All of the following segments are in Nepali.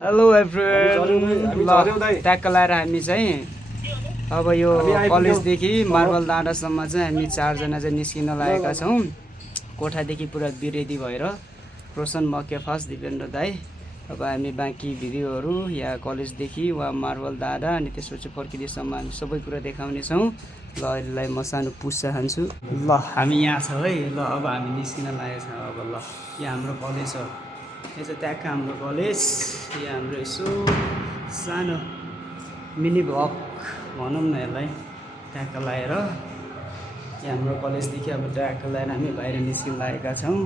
हेलो एभ्रिवान ट्याक्क लाएर हामी चाहिँ अब यो कलेजदेखि मार्बल डाँडासम्म चाहिँ हामी चारजना चाहिँ निस्किन लागेका छौँ। कोठादेखि पुरा बिरेडी भएर रोशन मके फर्स्ट दिपेन्द्र दाई। अब हामी बाँकी भिडियोहरू या कलेजदेखि वा मार्बल डाँडा अनि त्यसपछि फर्किँदैसम्म हामी सबै कुरा देखाउनेछौँ। ल अहिलेलाई म सानो पुस्सा खान्छु। ल हामी यहाँ छौँ है। ल अब हामी निस्किन लागेको छौँ। अब ल यहाँ हाम्रो कलेज हो। यो चाहिँ ट्याक्क हाम्रो कलेज। यहाँ हाम्रो यसो सानो मिनी भ्लग भनौँ न यसलाई ट्याक्क लगाएर यहाँ हाम्रो कलेजदेखि अब ट्याक्क लगाएर हामी बाहिर निस्किन लागेका छौँ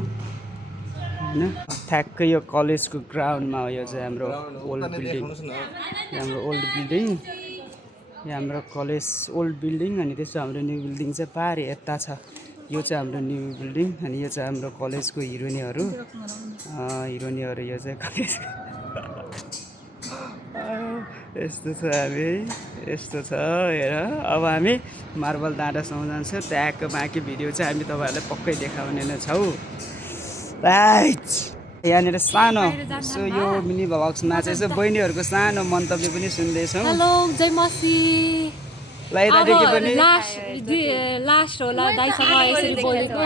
होइन। ठ्याक्कै यो कलेजको ग्राउन्डमा हो। यो चाहिँ हाम्रो ओल्ड बिल्डिङ। यहाँ हाम्रो ओल्ड बिल्डिङ, यहाँ हाम्रो कलेज ओल्ड बिल्डिङ अनि त्यसो हाम्रो न्यू बिल्डिङ चाहिँ पारि यता छ। यो चाहिँ हाम्रो न्यू बिल्डिङ अनि यो चाहिँ हाम्रो कलेजको हिरोनीहरू यो चाहिँ कलेज यस्तो छ। हामी यस्तो छ हेर। अब हामी मार्बल डाँडासम्म जान्छौँ। ट्यागको बाँकी भिडियो चाहिँ हामी तपाईँहरूलाई पक्कै देखाउने नै छौँ। राइट यहाँनिर सानो सो यो मिनी भ्लग्समा चाहिँ यसो बहिनीहरूको सानो मन्तव्य पनि सुन्दैछौँ। हेलो जय मसी। लास्ट होला दाइसँग यसरी बोलेको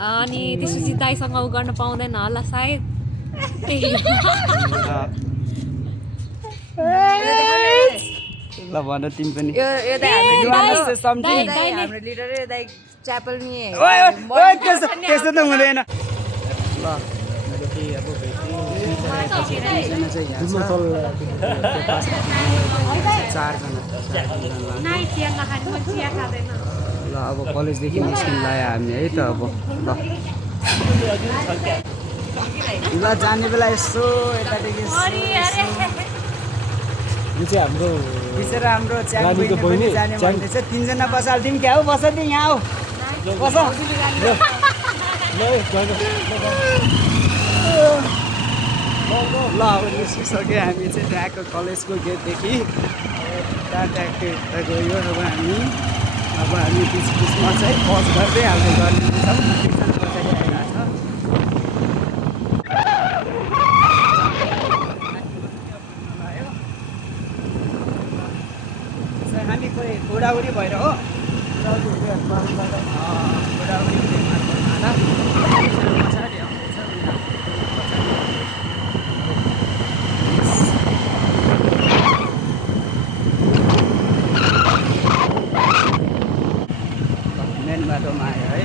अनि त्यसपछि दाइसँग उ गर्न पाउँदैन होला सायद। ल भन तिमी पनि। त्यस्तो त हुँदैन। ल अब ल अब कलेजदेखि निस्किन लाग्यो हामी है त। अब ल जाने बेला यसो यतादेखि हाम्रो च्याक बहिनी जाने भन्दैछ। तिनजना बसाल्थ्यौँ क्या हो। बस नि यहाँ हो बस। ल अब निस्किसक्यो हामी चाहिँ त्यहाँको कलेजको गेटदेखि ट्याक्कै यता गयो। अब हामी बिच बिचमा चाहिँ पज गर्दै हाल्दै गर्नेछौँ। हामी खोइ बुढाउरी भएर हो। मेन बाटोमा आयो है।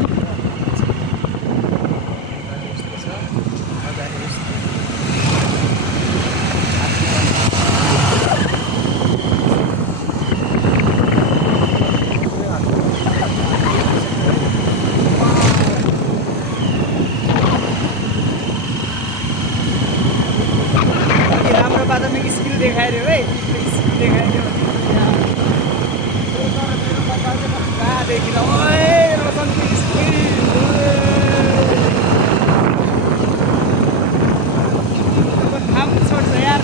देखाइदियो है देखाइदियो कहाँदेखि रोशनको थाम छोड्छ यार।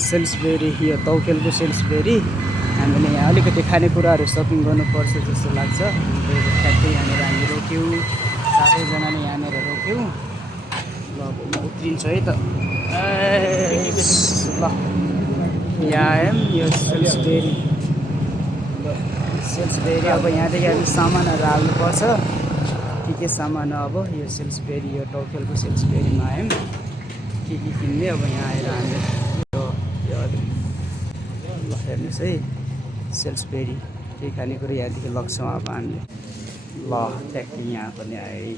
सेल्सबेरी यो तौकेलको सेल्सबेरी। हामीले यहाँ अलिकति खानेकुराहरू सपिङ गर्नुपर्छ जस्तो लाग्छ। ठ्याक्कै यहाँनिर हामी रोक्यौँ। चारैजनाले यहाँनिर रोक्यौँ। ल म उत्रिन्छु है त। ल यहाँ आयौँ। यो सेल्सबेरी अब यहाँदेखि हामी सामानहरू हाल्नुपर्छ। के सामान अब यो सेल्सबेरी यो तौकेलको सेल्सबेरीमा आयौँ। के किन्ने अब यहाँ आएर हामीले ल हेर्नुहोस् है सेल्सबेरी केही खानेकुरा यहाँदेखि लग्छौँ अब हामीले। ल ट्याक्कै यहाँ पनि आएँ।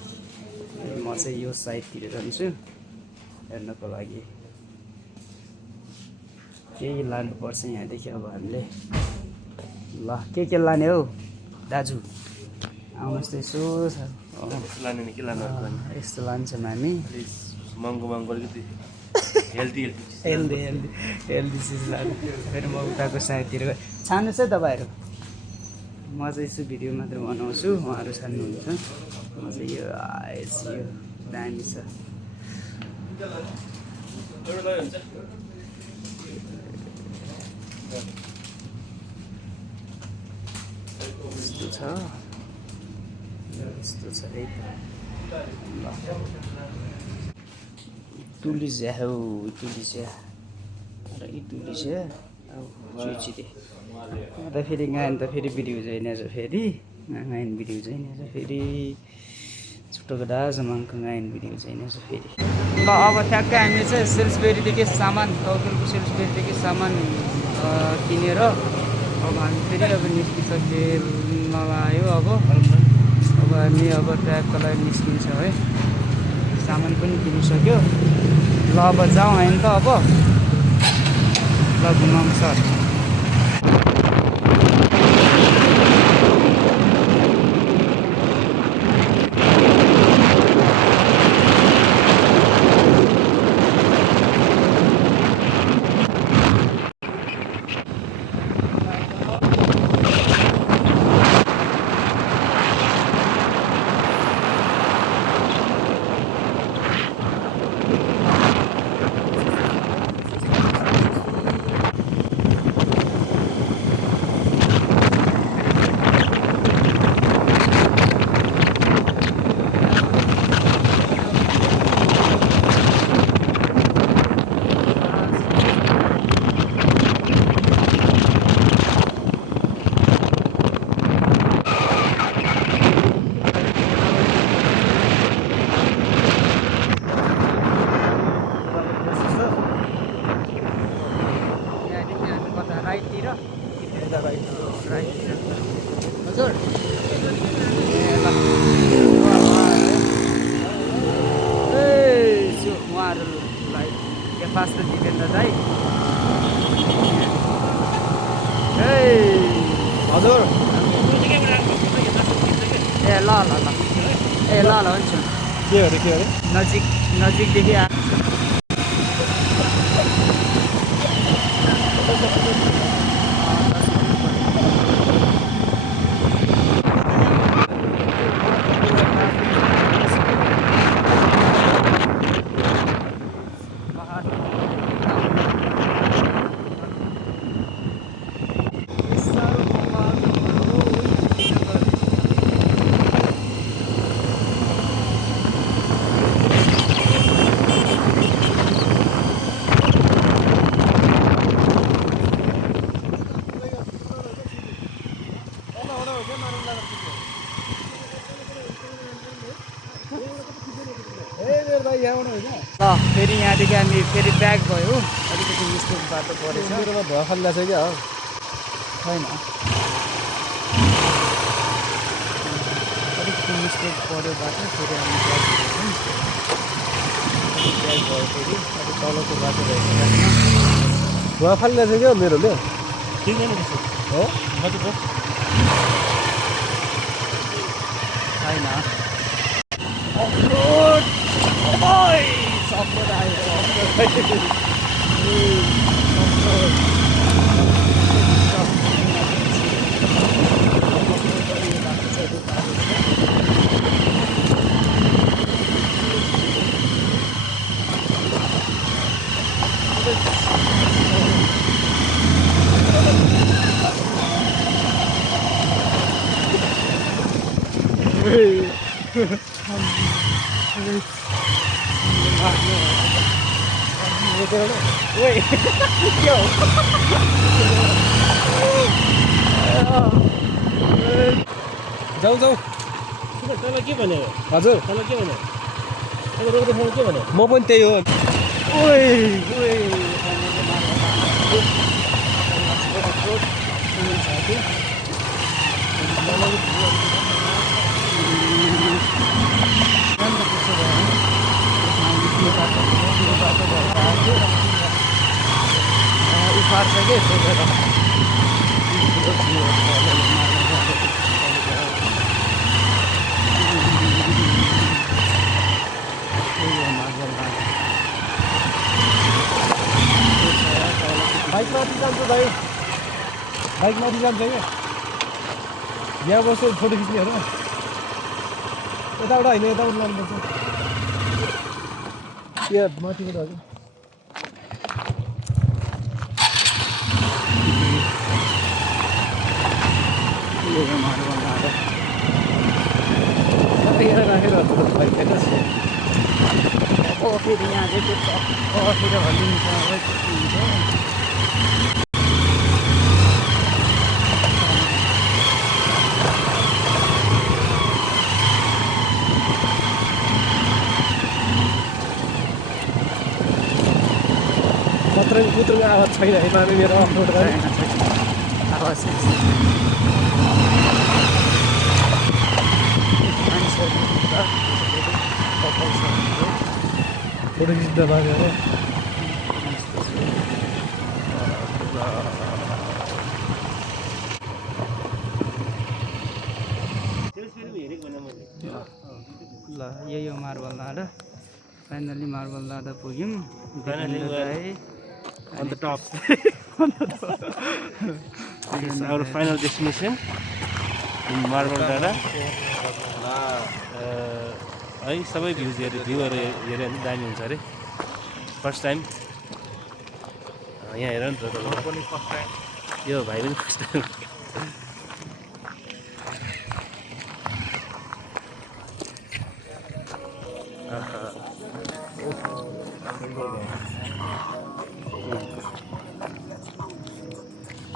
म चाहिँ यो साइडतिर जान्छु हेर्नको लागि। केही लानुपर्छ यहाँदेखि अब हामीले। ल के लाने हौ दाजु आउनुहोस् त यसो। यस्तो लान्छौँ हामी। महँगो हेल्दी चिज लानु। फेरि म उताको साइडतिर छान्नुहोस् है तपाईँहरू। म चाहिँ यसो भिडियो मात्र बनाउँछु, उहाँहरू छान्नुहुन्छ। म चाहिँ यो दामी छ। यस्तो छ, यस्तो छ है। तुलिस्या हौ, तुलिस्या र यी तुलिस्या अब चुचिदे अन्त फेरि गायन त फेरि भिडियो छैन फेरि गायन भिडियो छैन फेरि छुट्टोको दाजमाङको गायन भिडियो छैन फेरि। ल अब ठ्याक्कै हामी चाहिँ सेल्सबेरीदेखि सामान टोकेलको सेल्सबेरीदेखि सामान किनेर अब हामी फेरि अब निस्किसके नलायो। अब हामी अब ट्र्याकको लागि निस्किन्छ है। सामान पनि किनिसक्यो। ल अब जाउँ होइन त अब ल घुमाउँ सर। हजुर उहाँहरूलाई के फास्ट दिपेन्द्र दाइ हजुर ए ल ल ल ए ल ल हुन्छ के अरे नजिकदेखि ल फेरि यहाँदेखि हामी फेरि ब्याक भयो। अलिकति मिस्टेक बाटो परेछ। मेरोमा भुवा खाल्ला छ क्या छैन अलिकति मिस्टेक पऱ्यो बाटो। फेरि हामी ब्याक भयो फेरि अलिक तलको बाटो रहेछ। भुवा फाल्ला छ क्या मेरोले हो छैन जाऊ जाऊ तँलाई के भन्यो हजुर तँलाई के भन्यो तँलाई रोक्दाखेरि के भन्यो म पनि त्यही हो उफार्छ कि बाइक माथि जान्छ भाइ बाइक माथि जान्छ क्या यहाँ बस्यो फोटो खिच्ने हेर यताबाट होइन यताबाट लानुपर्छ यहाँ माथिबाट हजुर यहाँ राखेर फेरि यहाँ चाहिँ त्यो फेरि हल्लिन्छ अब के हुन्छ कुत्रको आवाज छैन है मामी मेरो अफरोड गरेँ आवाज फोटो खिच्दा लाग्यो हो ल यही हो मार्बल डाँडा फाइनली मार्बल डाँडा पुग्यौँ On the top. This is our final destination in Marble Dada. है सबै भ्युजहरू भ्यूहरू हेऱ्यो भने दामी हुन्छ अरे फर्स्ट टाइम यहाँ हेर नि त यो भाइ पनि फर्स्ट टाइम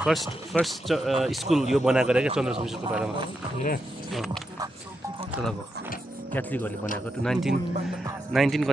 फर्स्ट स्कुल यो बनाएको रहेछ क्या चन्द्रशमशेर स्कुलको बारेमा तलको क्याथलिकहरूले बनाएको 19